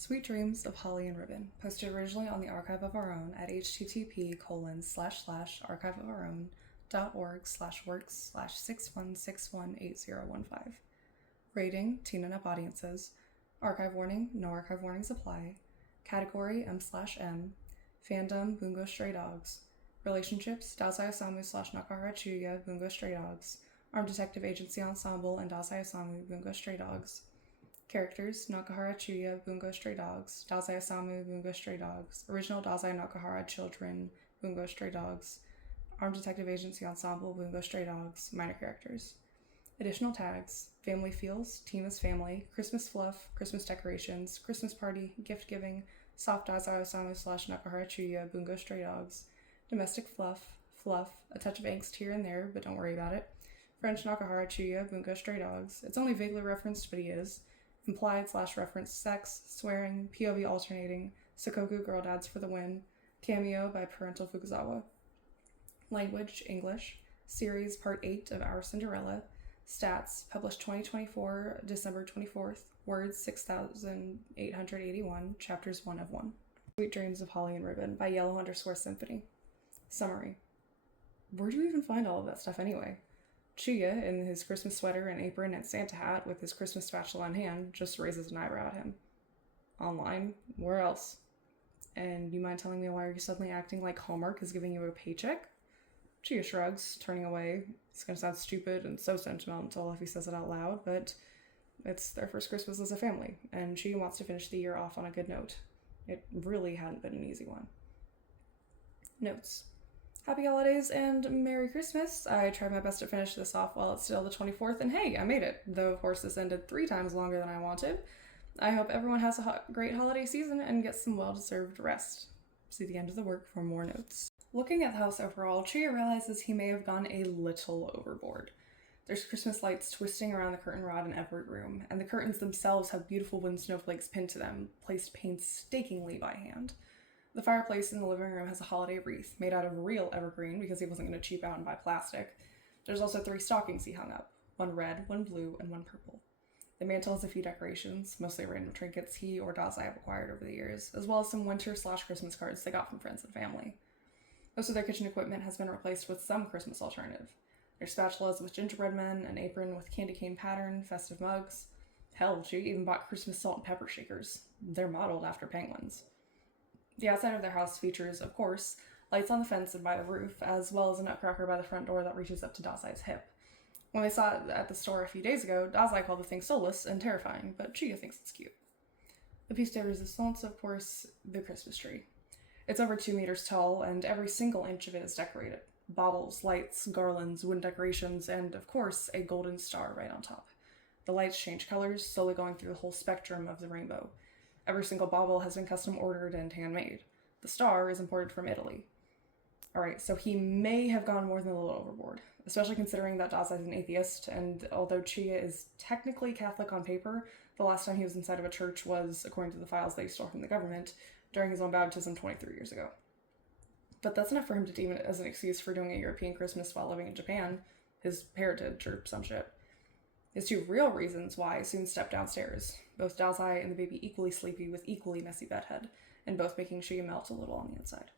Sweet Dreams of Holly and Ribbon, posted originally on the Archive of Our Own at http://archiveofourown.org/works/61618015. Rating, teen and up audiences. Archive warning, no archive warnings apply. Category M/M. Fandom, Bungo Stray Dogs. Relationships, Dazai Osamu/Nakahara Chuya, Bungo Stray Dogs. Armed Detective Agency Ensemble and Dazai Osamu, Bungo Stray Dogs. Characters, Nakahara Chuya, Bungo Stray Dogs, Dazai Osamu, Bungo Stray Dogs, Original Dazai Nakahara Children, Bungo Stray Dogs, Armed Detective Agency Ensemble, Bungo Stray Dogs, minor characters. Additional tags, family feels, team is family, Christmas fluff, Christmas decorations, Christmas party, gift giving, soft Dazai Osamu/Nakahara Chuya, Bungo Stray Dogs, domestic fluff, a touch of angst here and there, but don't worry about it, French Nakahara Chuya, Bungo Stray Dogs, it's only vaguely referenced, but he is, implied/reference sex, swearing, POV alternating, Sakoku Girl Dads for the win, cameo by Parental Fukuzawa. Language, English. Series, Part 8 of Our Cinderella. Stats, published 2024, December 24th. Words, 6,881, chapters 1 of 1. Sweet Dreams of Holly and Ribbon by Yellow_Symphony. Summary. Where do you even find all of that stuff anyway? Chuya, in his Christmas sweater and apron and Santa hat with his Christmas spatula in hand, just raises an eyebrow at him. Online? Where else? And you mind telling me why you're suddenly acting like Hallmark is giving you a paycheck? Chuya shrugs, turning away. It's gonna sound stupid and so sentimental if he says it out loud, but it's their first Christmas as a family, and Chuya wants to finish the year off on a good note. It really hadn't been an easy one. Notes. Happy holidays and Merry Christmas. I tried my best to finish this off while it's still the 24th, and hey, I made it. Though, of course, this ended 3 times longer than I wanted. I hope everyone has a great holiday season and gets some well-deserved rest. See the end of the work for more notes. Looking at the house overall, Chuya realizes he may have gone a little overboard. There's Christmas lights twisting around the curtain rod in every room, and the curtains themselves have beautiful wind snowflakes pinned to them, placed painstakingly by hand. The fireplace in the living room has a holiday wreath made out of real evergreen because he wasn't going to cheap out and buy plastic. There's also 3 stockings he hung up, one red, one blue, and one purple. The mantle has a few decorations, mostly random trinkets he or Dazai have acquired over the years, as well as some winter/Christmas cards they got from friends and family. Most of their kitchen equipment has been replaced with some Christmas alternative. There's spatulas with gingerbread men, an apron with candy cane pattern, festive mugs. Hell, she even bought Christmas salt and pepper shakers. They're modeled after penguins. The outside of their house features, of course, lights on the fence and by the roof, as well as a nutcracker by the front door that reaches up to Dazai's hip. When they saw it at the store a few days ago, Dazai called the thing soulless and terrifying, but Chuya thinks it's cute. The piece de resistance, of course, the Christmas tree. It's over 2 meters tall, and every single inch of it is decorated. Baubles, lights, garlands, wind decorations, and, of course, a golden star right on top. The lights change colors, slowly going through the whole spectrum of the rainbow. Every single bauble has been custom ordered and handmade. The star is imported from Italy. Alright, so he may have gone more than a little overboard, especially considering that Dazai is an atheist, and although Chuya is technically Catholic on paper, the last time he was inside of a church was, according to the files that he stole from the government, during his own baptism 23 years ago. But that's enough for him to deem it as an excuse for doing a European Christmas while living in Japan, his heritage or some shit. His 2 real reasons why soon stepped downstairs, both Dazai and the baby equally sleepy with equally messy bedhead, and both making Chuya melt a little on the inside.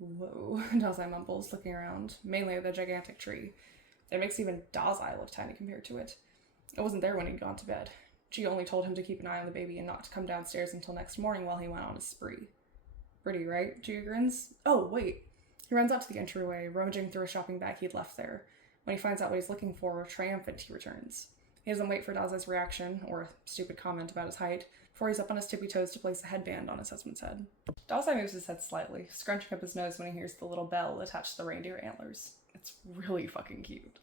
Whoa, Dazai mumbles, looking around, mainly at the gigantic tree. It makes even Dazai look tiny compared to it. It wasn't there when he'd gone to bed. Chuya only told him to keep an eye on the baby and not to come downstairs until next morning while he went on a spree. Pretty, right? Chuya grins. Oh, wait. He runs out to the entryway, rummaging through a shopping bag he'd left there. When he finds out what he's looking for, triumphant he returns. He doesn't wait for Dazai's reaction, or a stupid comment about his height, before he's up on his tippy toes to place a headband on his husband's head. Dazai moves his head slightly, scrunching up his nose when he hears the little bell attached to the reindeer antlers. It's really fucking cute.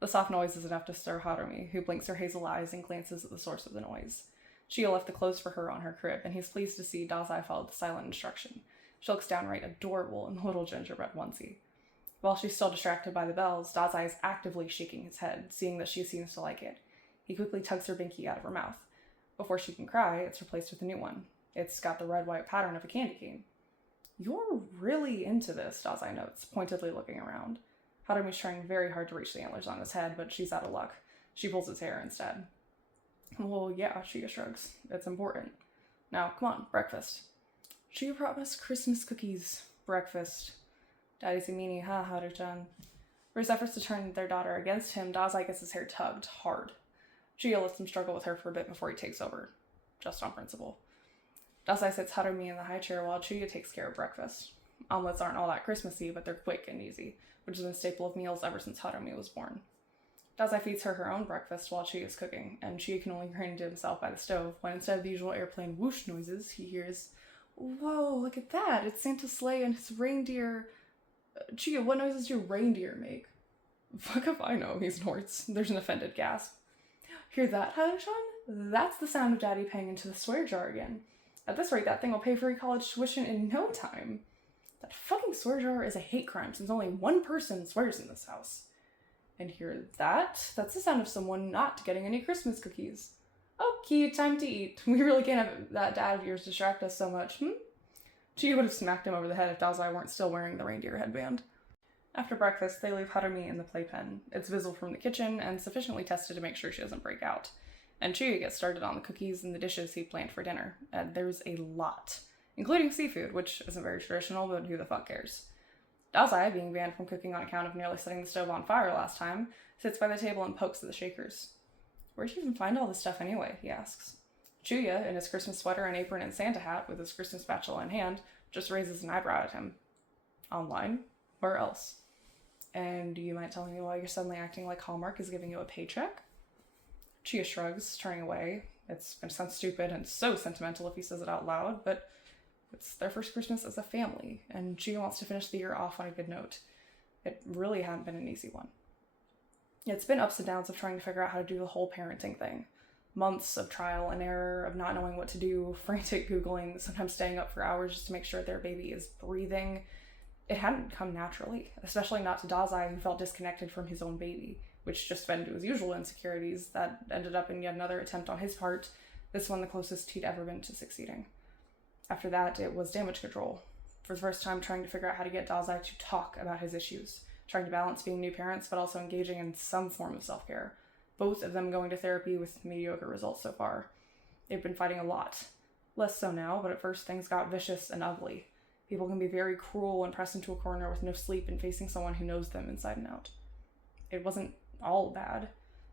The soft noise is enough to stir Harumi, who blinks her hazel eyes and glances at the source of the noise. Chuya left the clothes for her on her crib, and he's pleased to see Dazai followed the silent instruction. She looks downright adorable in the little gingerbread onesie. While she's still distracted by the bells, Dazai is actively shaking his head, seeing that she seems to like it. He quickly tugs her binky out of her mouth. Before she can cry, it's replaced with a new one. It's got the red-white pattern of a candy cane. You're really into this, Dazai notes, pointedly looking around. Harumi's trying very hard to reach the antlers on his head, but she's out of luck. She pulls his hair instead. Well, yeah, Chuya shrugs. It's important. Now, come on, breakfast. Chuya promised Christmas cookies. Breakfast. Daddy's a meanie, ha, Haru-chan. For his efforts to turn their daughter against him, Dazai gets his hair tugged hard. Chuya lets him struggle with her for a bit before he takes over. Just on principle. Dazai sits Harumi in the high chair while Chuya takes care of breakfast. Omelets aren't all that Christmassy, but they're quick and easy, which has been a staple of meals ever since Harumi was born. Dazai feeds her own breakfast while Chuya is cooking, and Chuya can only grin to himself by the stove when instead of the usual airplane whoosh noises, he hears, "Whoa, look at that! It's Santa's sleigh and his reindeer." Chuya, what noises do reindeer make? Fuck if I know, he snorts. There's an offended gasp. Hear that, Haru-chan? That's the sound of Daddy paying into the swear jar again. At this rate, that thing will pay for your college tuition in no time. That fucking swear jar is a hate crime since only one person swears in this house. And hear that? That's the sound of someone not getting any Christmas cookies. Oh, cute, time to eat. We really can't have that dad of yours distract us so much, Chuya would have smacked him over the head if Dazai weren't still wearing the reindeer headband. After breakfast, they leave Harumi in the playpen. It's visible from the kitchen and sufficiently tested to make sure she doesn't break out. And Chuya gets started on the cookies and the dishes he planned for dinner. And there's a lot, including seafood, which isn't very traditional, but who the fuck cares? Dazai, being banned from cooking on account of nearly setting the stove on fire last time, sits by the table and pokes at the shakers. Where'd you even find all this stuff anyway? He asks. Chuya, in his Christmas sweater and apron and Santa hat with his Christmas spatula in hand, just raises an eyebrow at him. Online? Where else? And you might tell me why you're suddenly acting like Hallmark is giving you a paycheck? Chuya shrugs, turning away. It's going to sound stupid and so sentimental if he says it out loud, but it's their first Christmas as a family, and Chuya wants to finish the year off on a good note. It really hadn't been an easy one. It's been ups and downs of trying to figure out how to do the whole parenting thing. Months of trial and error, of not knowing what to do, frantic Googling, sometimes staying up for hours just to make sure their baby is breathing. It hadn't come naturally, especially not to Dazai, who felt disconnected from his own baby, which just fed into his usual insecurities that ended up in yet another attempt on his part, this one the closest he'd ever been to succeeding. After that, it was damage control. For the first time, trying to figure out how to get Dazai to talk about his issues, trying to balance being new parents, but also engaging in some form of self-care. Both of them going to therapy with mediocre results so far. They've been fighting a lot. Less so now, but at first things got vicious and ugly. People can be very cruel when pressed into a corner with no sleep and facing someone who knows them inside and out. It wasn't all bad.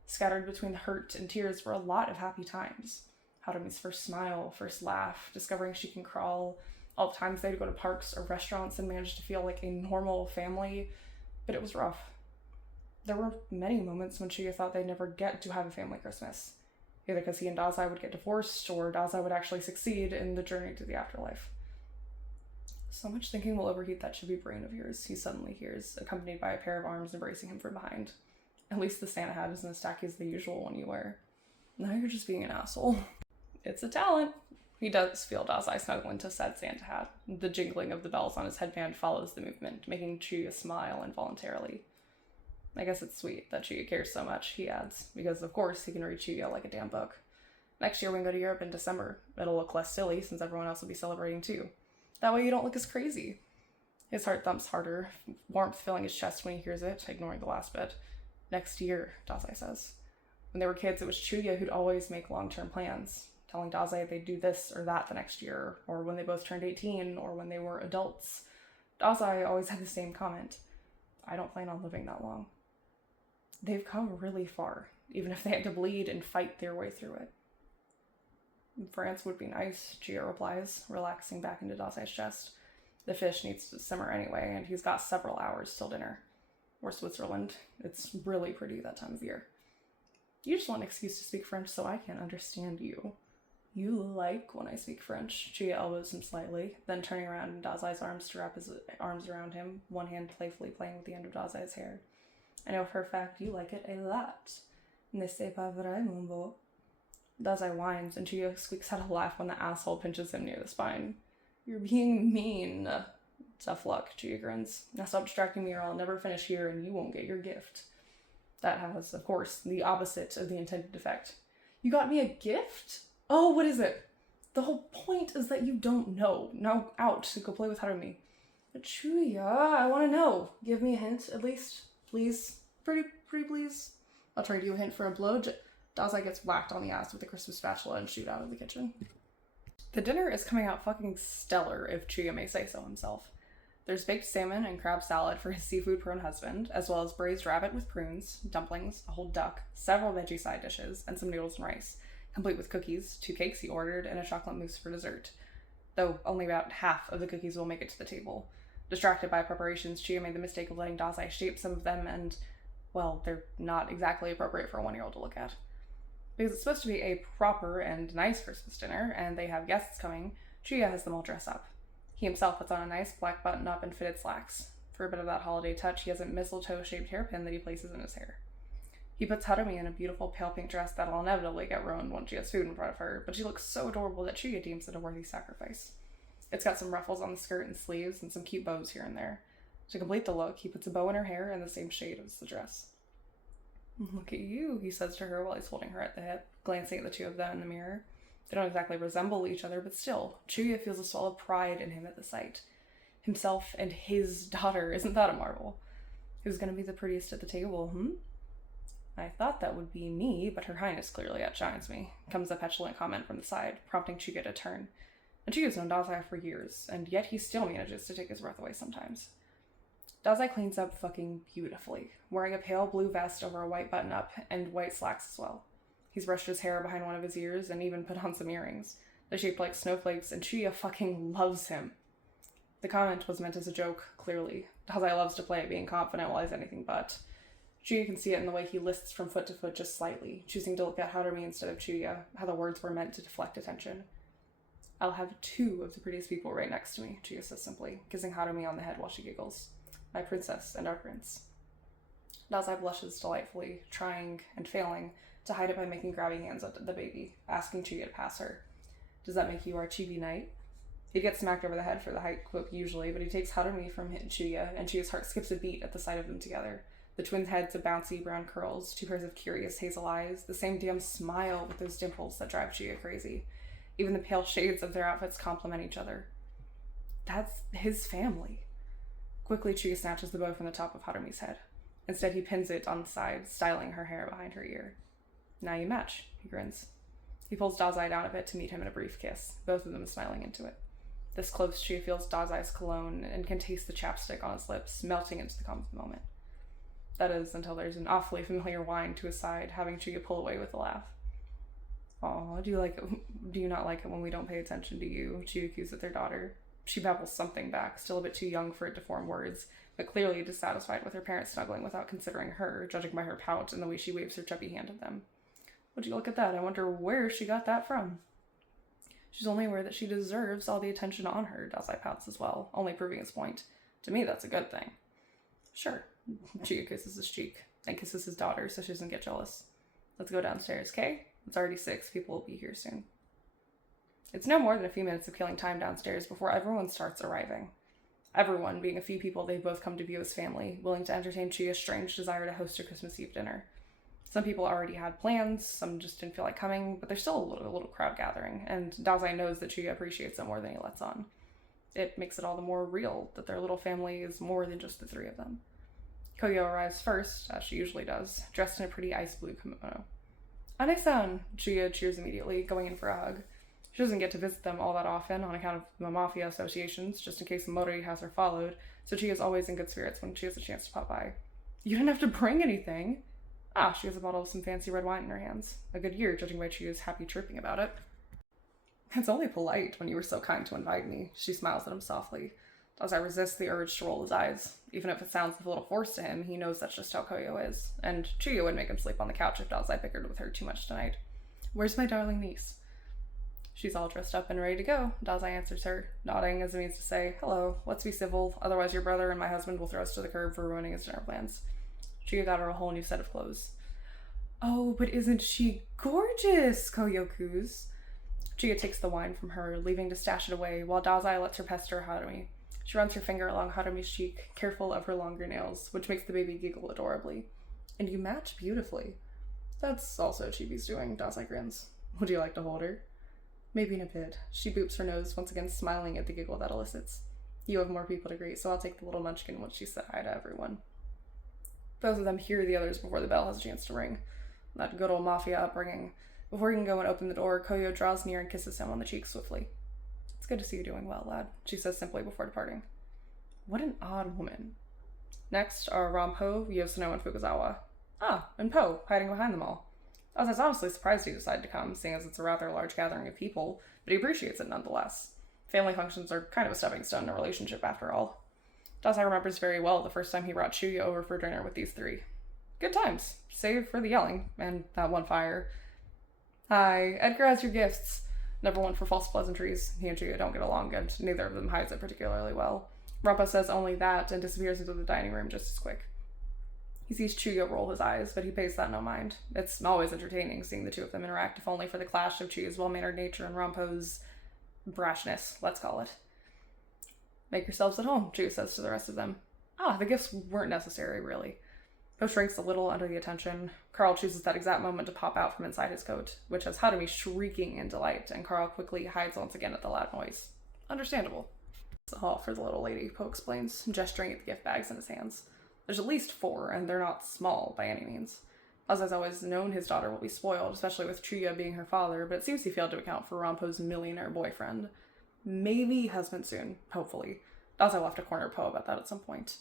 Scattered between the hurt and tears were a lot of happy times. Harumi's first smile, first laugh, discovering she can crawl, all the times they'd go to parks or restaurants and manage to feel like a normal family, but it was rough. There were many moments when Chuya thought they'd never get to have a family Christmas, either because he and Dazai would get divorced or Dazai would actually succeed in the journey to the afterlife. So much thinking will overheat that chubby brain of yours, he suddenly hears, accompanied by a pair of arms embracing him from behind. At least the Santa hat isn't as tacky as the usual one you wear. Now you're just being an asshole. It's a talent. He does feel Dazai snuggle into said Santa hat. The jingling of the bells on his headband follows the movement, making Chuya smile involuntarily. I guess it's sweet that Chuya cares so much, he adds, because of course he can read Chuya like a damn book. Next year we can go to Europe in December. It'll look less silly since everyone else will be celebrating too. That way you don't look as crazy. His heart thumps harder, warmth filling his chest when he hears it, ignoring the last bit. Next year, Dazai says. When they were kids, it was Chuya who'd always make long-term plans, telling Dazai they'd do this or that the next year, or when they both turned 18, or when they were adults. Dazai always had the same comment. I don't plan on living that long. They've come really far, even if they had to bleed and fight their way through it. France would be nice, Chuya replies, relaxing back into Dazai's chest. The fish needs to simmer anyway, and he's got several hours till dinner. Or Switzerland. It's really pretty that time of year. You just want an excuse to speak French so I can understand you. You like when I speak French. Chuya elbows him slightly, then turning around in Dazai's arms to wrap his arms around him, one hand playfully playing with the end of Dazai's hair. I know for a fact you like it a lot. N'est-ce pas vrai, mon beau? Dazai whines, and Chuya squeaks out a laugh when the asshole pinches him near the spine. You're being mean. Tough luck, Chuya grins. Now stop distracting me or I'll never finish here and you won't get your gift. That has, of course, the opposite of the intended effect. You got me a gift? Oh, what is it? The whole point is that you don't know. Now out to go play with Harumi. But Chuya, I want to know. Give me a hint, at least. Please. Pretty please. I'll trade you a hint for a blow. Dazai gets whacked on the ass with a Christmas spatula and shoot out of the kitchen. The dinner is coming out fucking stellar, if Chuya may say so himself. There's baked salmon and crab salad for his seafood-prone husband, as well as braised rabbit with prunes, dumplings, a whole duck, several veggie side dishes, and some noodles and rice, complete with cookies, 2 cakes he ordered, and a chocolate mousse for dessert. Though only about half of the cookies will make it to the table. Distracted by preparations, Chuya made the mistake of letting Dazai shape some of them, and, well, they're not exactly appropriate for a 1-year-old to look at. Because it's supposed to be a proper and nice Christmas dinner, and they have guests coming, Chuya has them all dress up. He himself puts on a nice black button-up and fitted slacks. For a bit of that holiday touch, he has a mistletoe-shaped hairpin that he places in his hair. He puts Harumi in a beautiful pale pink dress that'll inevitably get ruined once she has food in front of her, but she looks so adorable that Chuya deems it a worthy sacrifice. It's got some ruffles on the skirt and sleeves and some cute bows here and there. To complete the look, he puts a bow in her hair in the same shade as the dress. "Look at you," he says to her while he's holding her at the hip, glancing at the two of them in the mirror. They don't exactly resemble each other, but still, Chuya feels a swell of pride in him at the sight. Himself and his daughter, isn't that a marvel? Who's gonna be the prettiest at the table, I thought that would be me, but Her Highness clearly outshines me, comes a petulant comment from the side, prompting Chuya to turn. And Chuya's known Dazai for years, and yet he still manages to take his breath away sometimes. Dazai cleans up fucking beautifully, wearing a pale blue vest over a white button-up and white slacks as well. He's brushed his hair behind one of his ears and even put on some earrings. They're shaped like snowflakes, and Chuya fucking loves him. The comment was meant as a joke, clearly. Dazai loves to play at being confident while he's anything but. Chuya can see it in the way he lists from foot to foot just slightly, choosing to look at Harumi instead of Chuya, how the words were meant to deflect attention. "I'll have 2 of the prettiest people right next to me," Chuya says simply, kissing Harumi on the head while she giggles. "My princess and our prince." Dazai blushes delightfully, trying and failing to hide it by making grabby hands at the baby, asking Chuya to pass her. "Does that make you our chibi knight?" He gets smacked over the head for the height quip usually, but he takes Harumi from Chuya, and Chuya's heart skips a beat at the sight of them together. The twins' heads of bouncy brown curls, 2 pairs of curious hazel eyes, the same damn smile with those dimples that drive Chuya crazy. Even the pale shades of their outfits complement each other. That's his family. Quickly, Chuya snatches the bow from the top of Harumi's head. Instead, he pins it on the side, styling her hair behind her ear. "Now you match," he grins. He pulls Dazai down a bit to meet him in a brief kiss, both of them smiling into it. This close, Chuya feels Dazai's cologne and can taste the chapstick on his lips, melting into the calm of the moment. That is, until there's an awfully familiar whine to his side, having Chuya pull away with a laugh. "Aw, do you not like it when we don't pay attention to you?" Chuya accuses their daughter. She babbles something back, still a bit too young for it to form words, but clearly dissatisfied with her parents snuggling without considering her, judging by her pout and the way she waves her chubby hand at them. "Would you look at that? I wonder where she got that from." "She's only aware that she deserves all the attention on her," Dazai pouts as well, only proving his point. "To me, that's a good thing." "Sure." Chuya kisses his cheek, and kisses his daughter so she doesn't get jealous. "Let's go downstairs, okay? It's already 6, people will be here soon." It's no more than a few minutes of killing time downstairs before everyone starts arriving. Everyone being a few people they've both come to view as family, willing to entertain Chuya's strange desire to host a Christmas Eve dinner. Some people already had plans, some just didn't feel like coming, but there's still a little crowd gathering, and Dazai knows that Chuya appreciates it more than he lets on. It makes it all the more real that their little family is more than just the 3 of them. Koyo arrives first, as she usually does, dressed in a pretty ice blue kimono. "Ane-san!" Chuya cheers immediately, going in for a hug. She doesn't get to visit them all that often on account of the mafia associations, just in case Mori has her followed, so she is always in good spirits when she has a chance to pop by. "You didn't have to bring anything!" She has a bottle of some fancy red wine in her hands. A good year, judging by Chuya's happy chirping about it. "It's only polite when you were so kind to invite me," she smiles at him softly. Dazai resists the urge to roll his eyes. Even if it sounds a little forced to him, he knows that's just how Koyo is, and Chuya would make him sleep on the couch if Dazai bickered with her too much tonight. "Where's my darling niece?" "She's all dressed up and ready to go," Dazai answers her, nodding as it means to say, "Hello, let's be civil, otherwise your brother and my husband will throw us to the curb for ruining his dinner plans." Chuya got her a whole new set of clothes. "Oh, but isn't she gorgeous?" Koyo coos. Chuya takes the wine from her, leaving to stash it away, while Dazai lets her pester Harumi. She runs her finger along Harumi's cheek, careful of her longer nails, which makes the baby giggle adorably. "And you match beautifully." "That's also Chibi's doing," Dazai grins. "Would you like to hold her?" "Maybe in a bit." She boops her nose, once again smiling at the giggle that elicits. "You have more people to greet, so I'll take the little munchkin once she said hi to everyone." Both of them hear the others before the bell has a chance to ring. That good old mafia upbringing. Before he can go and open the door, Koyo draws near and kisses him on the cheek swiftly. good to see you doing well, lad, she says simply before departing. What an odd woman. Next are Rampo, Yoshino, and Fukuzawa. Ah, and Poe, hiding behind them all. I was honestly surprised he decided to come, seeing as it's a rather large gathering of people, but he appreciates it nonetheless. Family functions are kind of a stepping stone in a relationship, after all. Dazai remembers very well the first time he brought Chuya over for dinner with these three. Good times, save for the yelling, and that one fire. Hi, Edgar has your gifts. Never one for false pleasantries. He and Chuya don't get along, and neither of them hides it particularly well. Rampo says only that and disappears into the dining room just as quick. He sees Chuya roll his eyes, but he pays that no mind. It's always entertaining seeing the two of them interact, if only for the clash of Chuya's well-mannered nature and Rampo's brashness, let's call it. Make yourselves at home, Chuya says to the rest of them. Ah, the gifts weren't necessary, really. Poe shrinks a little under the attention. Carl chooses that exact moment to pop out from inside his coat, which has Harume shrieking in delight, and Carl quickly hides once again at the loud noise. Understandable. It's a hall for the little lady, Poe explains, gesturing at the gift bags in his hands. There's at least 4, and they're not small by any means. Daza's always known his daughter will be spoiled, especially with Chuya being her father, but it seems he failed to account for Rampo's millionaire boyfriend. Maybe husband soon, hopefully. Daza will have to corner Poe about that at some point.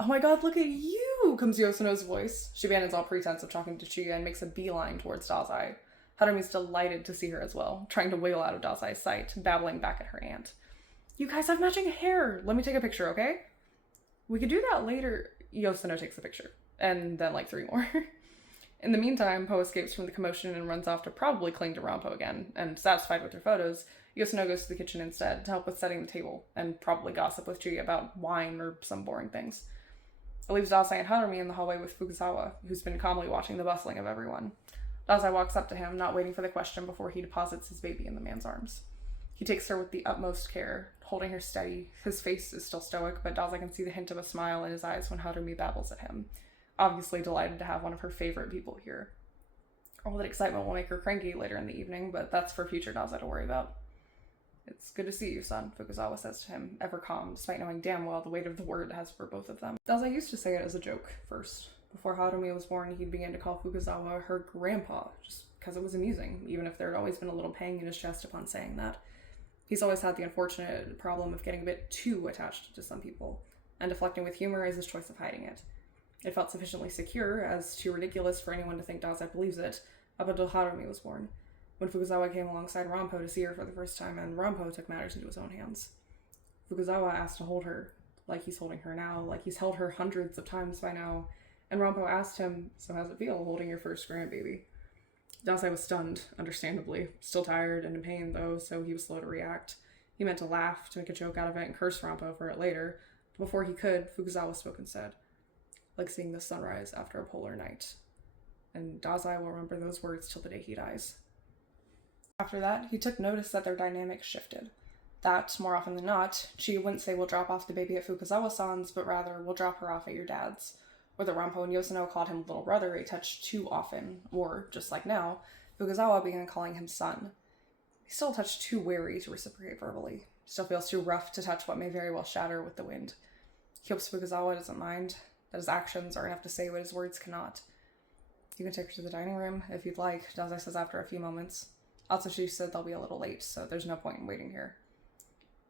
Oh my god, look at you, comes Yoshino's voice. She abandons all pretense of talking to Chuya and makes a beeline towards Dazai. Harumi's delighted to see her as well, trying to wail out of Dazai's sight, babbling back at her aunt. You guys have matching hair! Let me take a picture, okay? We could do that later. Yoshino takes a picture. And then 3 more. In the meantime, Poe escapes from the commotion and runs off to probably cling to Rampo again, and satisfied with her photos, Yoshino goes to the kitchen instead to help with setting the table, and probably gossip with Chuya about wine or some boring things. It leaves Dazai and Harumi in the hallway with Fukuzawa, who's been calmly watching the bustling of everyone. Dazai walks up to him, not waiting for the question before he deposits his baby in the man's arms. He takes her with the utmost care, holding her steady. His face is still stoic, but Dazai can see the hint of a smile in his eyes when Harumi babbles at him, obviously delighted to have one of her favorite people here. All that excitement will make her cranky later in the evening, but that's for future Dazai to worry about. It's good to see you, son, Fukuzawa says to him, ever calm, despite knowing damn well the weight of the word it has for both of them. Dazai used to say it as a joke, first. Before Harumi was born, he'd begin to call Fukuzawa her grandpa, just because it was amusing, even if there had always been a little pang in his chest upon saying that. He's always had the unfortunate problem of getting a bit too attached to some people, and deflecting with humor is his choice of hiding it. It felt sufficiently secure, as too ridiculous for anyone to think Dazai believes it, up until Harumi was born, when Fukuzawa came alongside Rampo to see her for the first time, and Rampo took matters into his own hands. Fukuzawa asked to hold her, like he's holding her now, like he's held her hundreds of times by now, and Rampo asked him, so how's it feel, holding your first grandbaby? Dazai was stunned, understandably, still tired and in pain though, so he was slow to react. He meant to laugh, to make a joke out of it, and curse Rampo for it later, but before he could, Fukuzawa spoke and said, like seeing the sunrise after a polar night. And Dazai will remember those words till the day he dies. After that, he took notice that their dynamics shifted. That, more often than not, Chi wouldn't say we'll drop off the baby at Fukuzawa-san's, but rather we'll drop her off at your dad's. Whether Rampo and Yoshino called him little brother a touch too often, or, just like now, Fukuzawa began calling him son. He's still a touch too wary to reciprocate verbally. Still feels too rough to touch what may very well shatter with the wind. He hopes Fukuzawa doesn't mind, that his actions are enough to say what his words cannot. You can take her to the dining room, if you'd like, Dazai says after a few moments. Also, she said they'll be a little late, so there's no point in waiting here.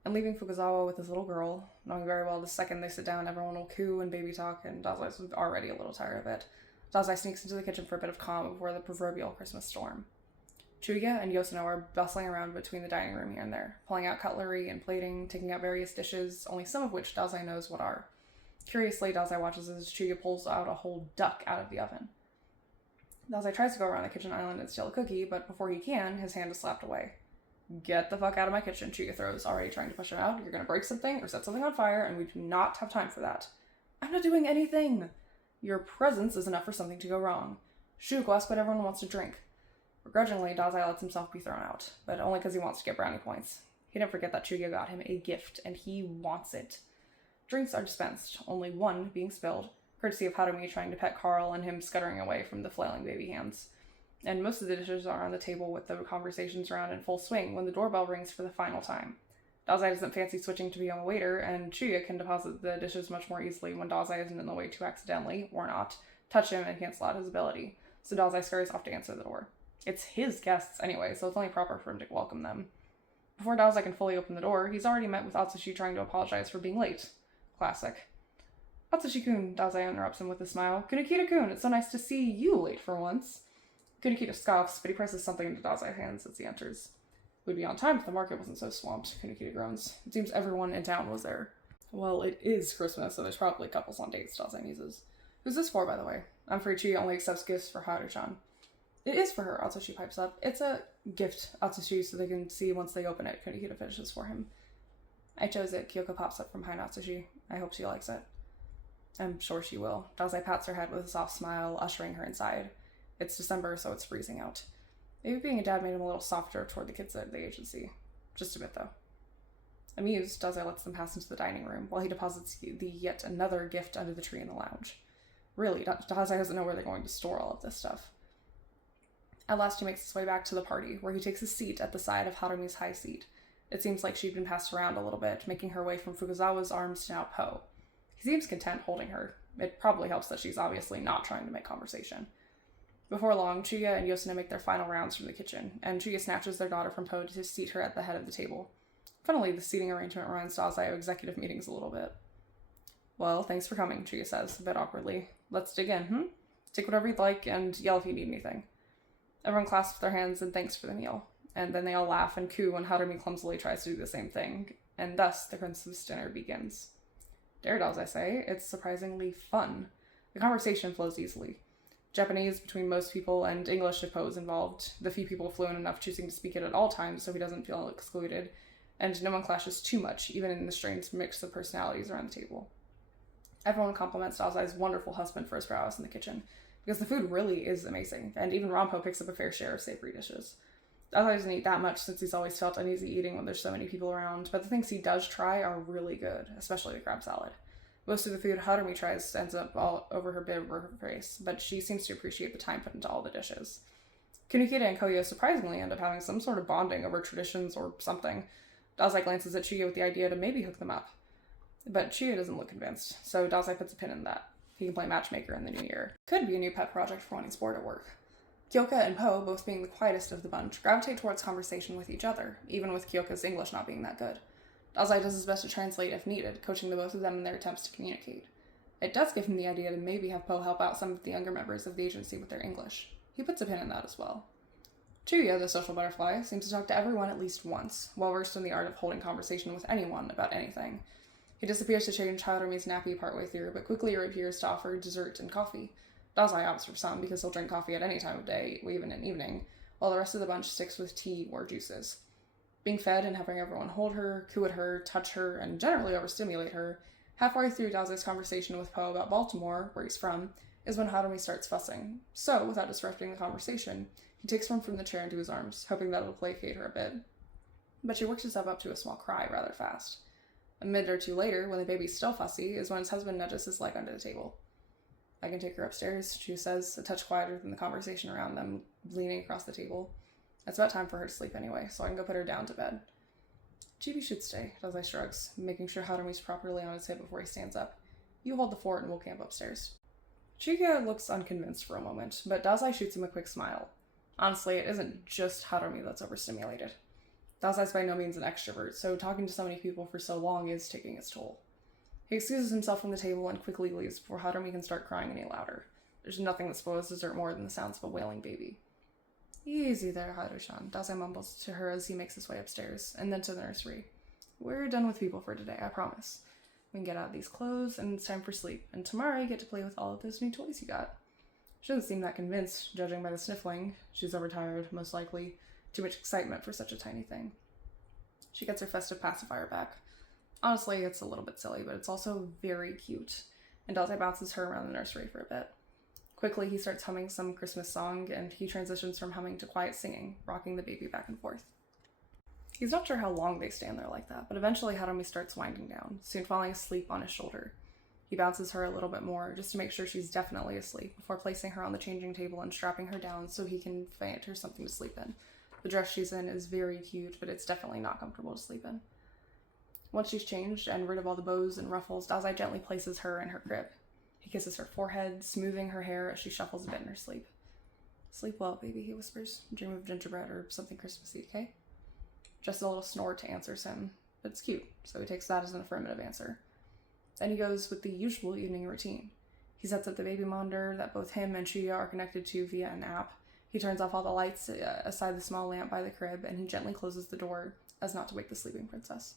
And leaving Fukuzawa with his little girl, knowing very well the second they sit down everyone will coo and baby talk, and Dazai's already a little tired of it. Dazai sneaks into the kitchen for a bit of calm before the proverbial Christmas storm. Chuya and Yoshino are bustling around between the dining room here and there, pulling out cutlery and plating, taking out various dishes, only some of which Dazai knows what are. Curiously, Dazai watches as Chuya pulls out a whole duck out of the oven. Dazai tries to go around the kitchen island and steal a cookie, but before he can, his hand is slapped away. Get the fuck out of my kitchen, Chuya throws, already trying to push him out. You're gonna break something or set something on fire, and we do not have time for that. I'm not doing anything! Your presence is enough for something to go wrong. Shoo, go ask what everyone wants to drink. Begrudgingly, Dazai lets himself be thrown out, but only because he wants to get brownie points. He didn't forget that Chuya got him a gift, and he wants it. Drinks are dispensed, only one being spilled, courtesy of Harumi trying to pet Carl and him scuttering away from the flailing baby hands. And most of the dishes are on the table with the conversations around in full swing when the doorbell rings for the final time. Dazai doesn't fancy switching to become a waiter, and Chuya can deposit the dishes much more easily when Dazai isn't in the way to accidentally, or not, touch him and cancel out his ability, so Dazai scurries off to answer the door. It's his guests anyway, so it's only proper for him to welcome them. Before Daozai can fully open the door, he's already met with Atsushi trying to apologize for being late. Classic. Atsushi-kun, Daozai interrupts him with a smile. Kunikita-kun, it's so nice to see you late for once. Kunikita scoffs, but he presses something into Daozai's hands as he enters. We'd be on time if the market wasn't so swamped, Kunikita groans. It seems everyone in town was there. Well, it is Christmas, so there's probably couples on dates, Daozai muses. Who's this for, by the way? I'm afraid she only accepts gifts for Haru-chan. It is for her, Atsushi pipes up. It's a gift, Atsushi, so they can see once they open it, Kunikita finishes for him. I chose it, Kyoko pops up from behind Atsushi. I hope she likes it. I'm sure she will. Daozai pats her head with a soft smile, ushering her inside. It's December, so it's freezing out. Maybe being a dad made him a little softer toward the kids at the agency. Just a bit, though. Amused, Daozai lets them pass into the dining room, while he deposits the yet another gift under the tree in the lounge. Really, Daozai doesn't know where they're going to store all of this stuff. At last he makes his way back to the party, where he takes his seat at the side of Harumi's high seat. It seems like she'd been passed around a little bit, making her way from Fukuzawa's arms to now Po. He seems content holding her. It probably helps that she's obviously not trying to make conversation. Before long, Chuya and Yosuna make their final rounds from the kitchen, and Chuya snatches their daughter from Po to seat her at the head of the table. Funnily, the seating arrangement reminds Daozai of executive meetings a little bit. Well, thanks for coming, Chuya says, a bit awkwardly. Let's dig in, Take whatever you'd like, and yell if you need anything. Everyone clasps their hands and thanks for the meal, and then they all laugh and coo when Harumi clumsily tries to do the same thing, and thus the Christmas dinner begins. Dare Daozai say, it's surprisingly fun. The conversation flows easily. Japanese between most people and English if Po is involved, the few people fluent enough choosing to speak it at all times so he doesn't feel excluded, and no one clashes too much, even in the strange mix of personalities around the table. Everyone compliments Daozai's wonderful husband for his prowess in the kitchen, because the food really is amazing, and even Rampo picks up a fair share of savory dishes. Daozai doesn't eat that much since he's always felt uneasy eating when there's so many people around, but the things he does try are really good, especially the crab salad. Most of the food Harumi tries ends up all over her bib or her face, but she seems to appreciate the time put into all the dishes. Kunikita and Koyo surprisingly end up having some sort of bonding over traditions or something. Daozai glances at Chuya with the idea to maybe hook them up. But Chuya doesn't look convinced, so Daozai puts a pin in that. He can play matchmaker in the new year. Could be a new pet project for wanting sport at work. Kyoka and Po, both being the quietest of the bunch, gravitate towards conversation with each other, even with Kyoka's English not being that good. Daozai does his best to translate if needed, coaching the both of them in their attempts to communicate. It does give him the idea to maybe have Po help out some of the younger members of the agency with their English. He puts a pin in that as well. Chuya, the social butterfly, seems to talk to everyone at least once, well versed in the art of holding conversation with anyone about anything. He disappears to change Harumi's nappy partway through, but quickly reappears to offer dessert and coffee. Daozai opts for some because he'll drink coffee at any time of day, even in evening, while the rest of the bunch sticks with tea or juices. Being fed and having everyone hold her, coo at her, touch her, and generally overstimulate her, halfway through Daozai's conversation with Po about Baltimore, where he's from, is when Harumi starts fussing. So, without disrupting the conversation, he takes one from the chair into his arms, hoping that it'll placate her a bit. But she works herself up to a small cry rather fast. A minute or two later, when the baby's still fussy, is when his husband nudges his leg under the table. I can take her upstairs, Chu says, a touch quieter than the conversation around them, leaning across the table. It's about time for her to sleep anyway, so I can go put her down to bed. Chibi should stay, Daozai shrugs, making sure Harumi's properly on his hip before he stands up. You hold the fort and we'll camp upstairs. Chiga looks unconvinced for a moment, but Daozai shoots him a quick smile. Honestly, it isn't just Harumi that's overstimulated. Daozai's by no means an extrovert, so talking to so many people for so long is taking its toll. He excuses himself from the table and quickly leaves before Harumi can start crying any louder. There's nothing that spoils dessert more than the sounds of a wailing baby. Easy there, Haru-chan, Daozai mumbles to her as he makes his way upstairs, and then to the nursery. We're done with people for today, I promise. We can get out of these clothes, and it's time for sleep, and tomorrow you get to play with all of those new toys you got. She doesn't seem that convinced, judging by the sniffling. She's overtired, most likely. Too much excitement for such a tiny thing. She gets her festive pacifier back. Honestly, it's a little bit silly, but it's also very cute, and Daozai bounces her around the nursery for a bit. Quickly, he starts humming some Christmas song, and he transitions from humming to quiet singing, rocking the baby back and forth. He's not sure how long they stand there like that, but eventually Harumi starts winding down, soon falling asleep on his shoulder. He bounces her a little bit more, just to make sure she's definitely asleep, before placing her on the changing table and strapping her down so he can find her something to sleep in. The dress she's in is very cute, but it's definitely not comfortable to sleep in. Once she's changed and rid of all the bows and ruffles, Daozai gently places her in her crib. He kisses her forehead, smoothing her hair as she shuffles a bit in her sleep. Sleep well, baby, he whispers. Dream of gingerbread or something Christmassy, okay? Just a little snort answers him, but it's cute, so he takes that as an affirmative answer. Then he goes with the usual evening routine. He sets up the baby monitor that both him and Chuya are connected to via an app. He turns off all the lights aside the small lamp by the crib, and he gently closes the door as not to wake the sleeping princess.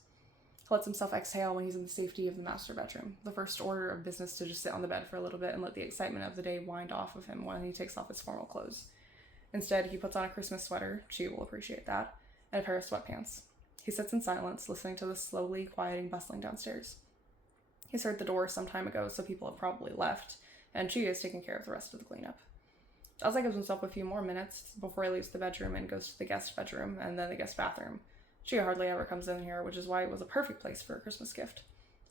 He lets himself exhale when he's in the safety of the master bedroom. The first order of business to just sit on the bed for a little bit and let the excitement of the day wind off of him when he takes off his formal clothes. Instead, he puts on a Christmas sweater, Chuya will appreciate that, and a pair of sweatpants. He sits in silence, listening to the slowly quieting bustling downstairs. He's heard the door some time ago, so people have probably left, and Chuya is taking care of the rest of the cleanup. Dazai gives himself a few more minutes before he leaves the bedroom and goes to the guest bedroom and then the guest bathroom. Chuya hardly ever comes in here, which is why it was a perfect place for a Christmas gift.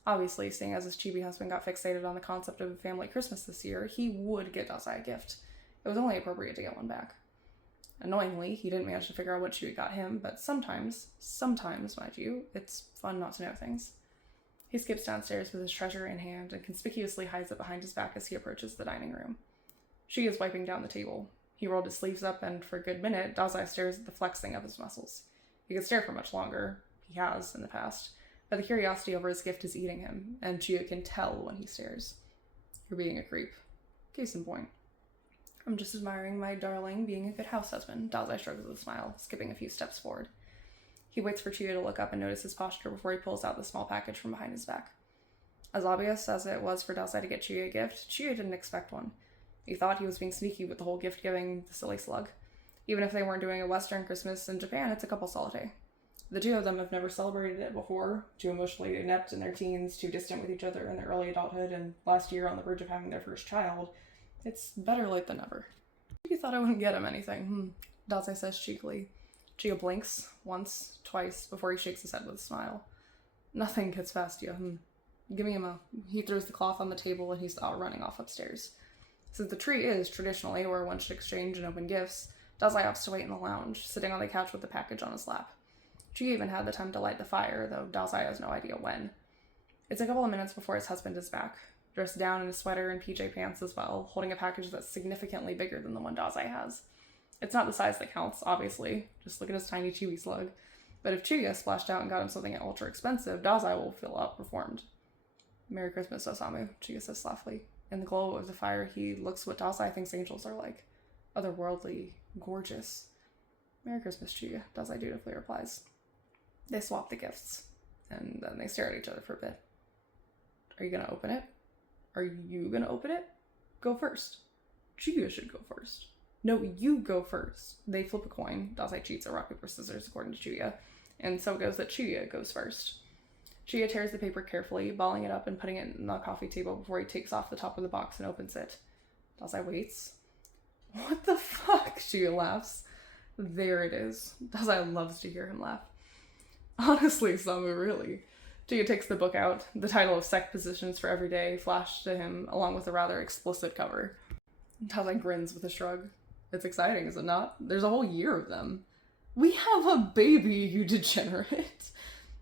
Obviously, seeing as his chibi husband got fixated on the concept of a family Christmas this year, he would get Dazai a gift. It was only appropriate to get one back. Annoyingly, he didn't manage to figure out what Chuya got him, but sometimes, mind you, it's fun not to know things. He skips downstairs with his treasure in hand and conspicuously hides it behind his back as he approaches the dining room. She is wiping down the table. He rolled his sleeves up, and for a good minute, Dazai stares at the flexing of his muscles. He could stare for much longer. He has in the past. But the curiosity over his gift is eating him, and Chuya can tell when he stares. You're being a creep. Case in point. I'm just admiring my darling being a good house husband, Dazai shrugs with a smile, skipping a few steps forward. He waits for Chuya to look up and notice his posture before he pulls out the small package from behind his back. As obvious as it was for Dazai to get Chuya a gift, Chuya didn't expect one. He thought he was being sneaky with the whole gift-giving, the silly slug. Even if they weren't doing a Western Christmas in Japan, it's a couple solitaire. The two of them have never celebrated it before, too emotionally inept in their teens, too distant with each other in their early adulthood, and last year on the verge of having their first child. It's better late than never. You thought I wouldn't get him anything, Dazai says cheekily. Chuya blinks, once, twice, before he shakes his head with a smile. Nothing gets past you, Give me a mo. He throws the cloth on the table and he's out running off upstairs. Since the tree is, traditionally, where one should exchange and open gifts, Dazai opts to wait in the lounge, sitting on the couch with the package on his lap. Chuya even had the time to light the fire, though Dazai has no idea when. It's a couple of minutes before his husband is back, dressed down in a sweater and PJ pants as well, holding a package that's significantly bigger than the one Dazai has. It's not the size that counts, obviously. Just look at his tiny chibi slug. But if Chuya splashed out and got him something ultra expensive, Dazai will feel outperformed. Merry Christmas, Osamu, Chuya says softly. In the glow of the fire, he looks what Dazai thinks angels are like. Otherworldly, gorgeous. Merry Christmas, Chuya, Dazai dutifully replies. They swap the gifts, and then they stare at each other for a bit. Are you gonna open it? Are you gonna open it? Go first. Chuya should go first. No, you go first. They flip a coin. Dazai cheats at rock, paper, scissors, according to Chuya, and so it goes that Chuya goes first. Chuya tears the paper carefully, balling it up and putting it on the coffee table before he takes off the top of the box and opens it. Dazai waits. What the fuck? Chuya laughs. There it is. Dazai loves to hear him laugh. Honestly, Samu, really. Chuya takes the book out. The title of Sect Positions for Every Day flashed to him, along with a rather explicit cover. Dazai grins with a shrug. It's exciting, is it not? There's a whole year of them. We have a baby, you degenerate.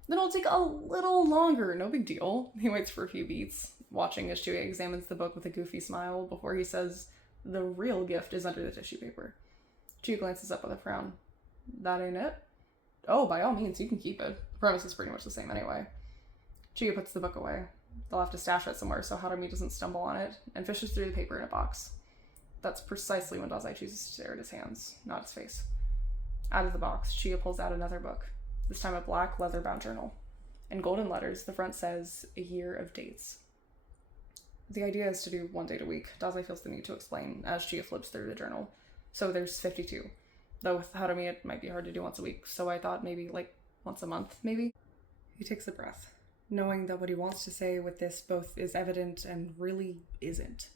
Then it'll take a little longer, no big deal. He waits for a few beats, watching as Chuya examines the book with a goofy smile before he says, the real gift is under the tissue paper. Chuya glances up with a frown. That ain't it? Oh, by all means, you can keep it. The premise is pretty much the same anyway. Chuya puts the book away. They'll have to stash it somewhere so Harumi doesn't stumble on it, and fishes through the paper in a box. That's precisely when Dazai chooses to stare at his hands, not his face. Out of the box, Chuya pulls out another book, this time a black leather-bound journal. In golden letters, the front says, A Year of Dates. The idea is to do one date a week, Dazai feels the need to explain, as Chuya flips through the journal. So there's 52. Though with Harumi it might be hard to do once a week, so I thought maybe, once a month, maybe? He takes a breath, knowing that what he wants to say with this both is evident and really isn't.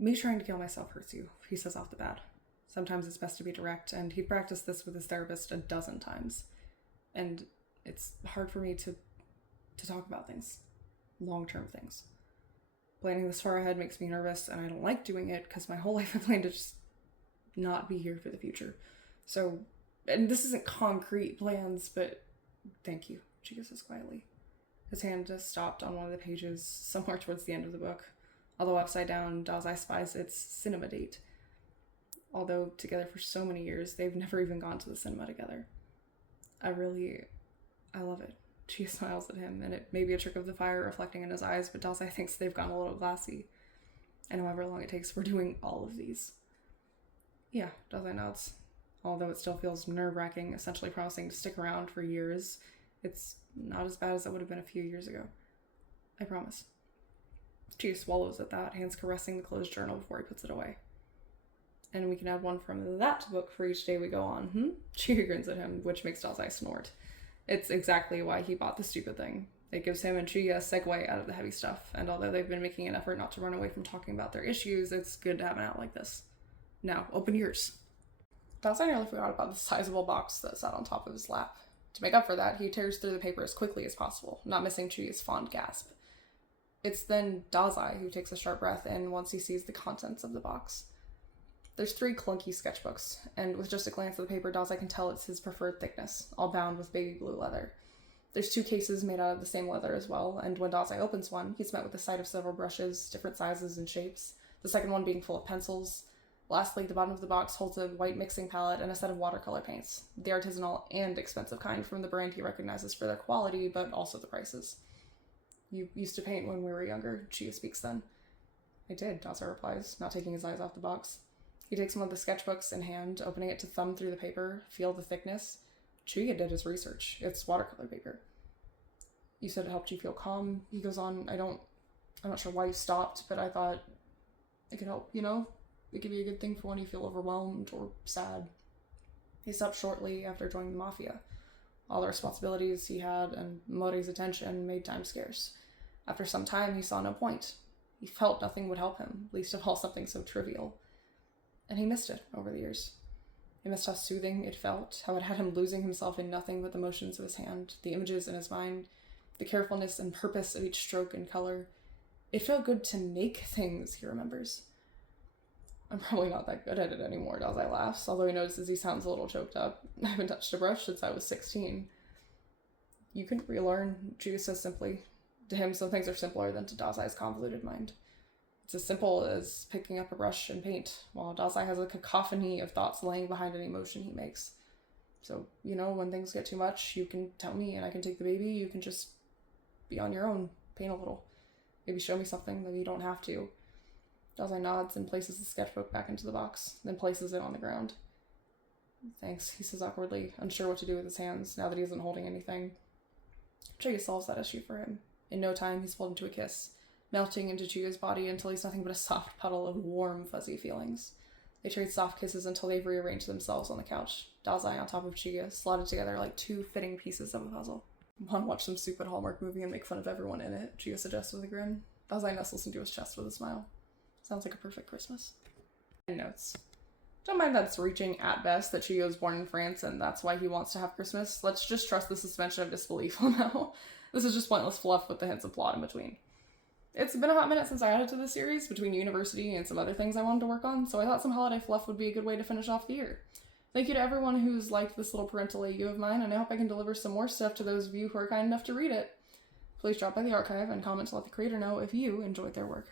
Me trying to kill myself hurts you, he says off the bat. Sometimes it's best to be direct, and he'd practiced this with his therapist a dozen times. And it's hard for me to talk about things. Long-term things. Planning this far ahead makes me nervous, and I don't like doing it because my whole life I plan to just not be here for the future. So, and this isn't concrete plans, but thank you, Chuya says quietly. His hand just stopped on one of the pages, somewhere towards the end of the book. Although upside down, Dazai spies its cinema date. Although together for so many years, they've never even gone to the cinema together. I love it. She smiles at him, and it may be a trick of the fire reflecting in his eyes, but Dazai thinks they've gone a little glassy. And however long it takes, we're doing all of these. Yeah, Dazai nods. Although it still feels nerve-wracking, essentially promising to stick around for years, it's not as bad as it would have been a few years ago. I promise. Chi swallows at that, hands caressing the closed journal before he puts it away. And we can add one from that book for each day we go on, Chi grins at him, which makes Dazai snort. It's exactly why he bought the stupid thing. It gives him and Chuya a segue out of the heavy stuff, and although they've been making an effort not to run away from talking about their issues, it's good to have an out like this. Now, open yours. Dazai nearly forgot about the sizable box that sat on top of his lap. To make up for that, he tears through the paper as quickly as possible, not missing Chuya's fond gasp. It's then Dazai who takes a sharp breath in once he sees the contents of the box. There's 3 clunky sketchbooks, and with just a glance at the paper, Dazai can tell it's his preferred thickness, all bound with baby blue leather. There's 2 cases made out of the same leather as well, and when Dazai opens one, he's met with the sight of several brushes, different sizes and shapes, the second one being full of pencils. Lastly, the bottom of the box holds a white mixing palette and a set of watercolor paints, the artisanal and expensive kind from the brand he recognizes for their quality, but also the prices. You used to paint when we were younger, Chia speaks then. I did, Dazai replies, not taking his eyes off the box. He takes one of the sketchbooks in hand, opening it to thumb through the paper, feel the thickness. Chuya did his research. It's watercolor paper. You said it helped you feel calm. He goes on, I'm not sure why you stopped, but I thought it could help, It could be a good thing for when you feel overwhelmed or sad. He stopped shortly after joining the Mafia. All the responsibilities he had and Mori's attention made time scarce. After some time, he saw no point. He felt nothing would help him, least of all something so trivial. And he missed it over the years. He missed how soothing it felt, how it had him losing himself in nothing but the motions of his hand, the images in his mind, the carefulness and purpose of each stroke and color. It felt good to make things, he remembers. I'm probably not that good at it anymore, Dazai laughs, although he notices he sounds a little choked up. I haven't touched a brush since I was 16. You can relearn, Judah says simply. To him, some things are simpler than to Dazai's convoluted mind. It's as simple as picking up a brush and paint, while Dazai has a cacophony of thoughts laying behind any motion he makes. So, when things get too much, you can tell me and I can take the baby. You can just be on your own, paint a little. Maybe show me something that you don't have to. Dazai nods and places the sketchbook back into the box, then places it on the ground. Thanks, he says awkwardly, unsure what to do with his hands now that he isn't holding anything. Chuya solves that issue for him. In no time, he's pulled into a kiss, melting into Chuya's body until he's nothing but a soft puddle of warm, fuzzy feelings. They trade soft kisses until they've rearranged themselves on the couch, Dazai on top of Chuya, slotted together like 2 fitting pieces of a puzzle. Want to watch some stupid Hallmark movie and make fun of everyone in it, Chuya suggests with a grin. Dazai nestles into his chest with a smile. Sounds like a perfect Christmas. Notes. Don't mind that's reaching at best that Chuya was born in France and that's why he wants to have Christmas. Let's just trust the suspension of disbelief on now. This is just pointless fluff with the hints of plot in between. It's been a hot minute since I added to the series, between university and some other things I wanted to work on, so I thought some holiday fluff would be a good way to finish off the year. Thank you to everyone who's liked this little parental ego of mine, and I hope I can deliver some more stuff to those of you who are kind enough to read it. Please drop by the archive and comment to let the creator know if you enjoyed their work.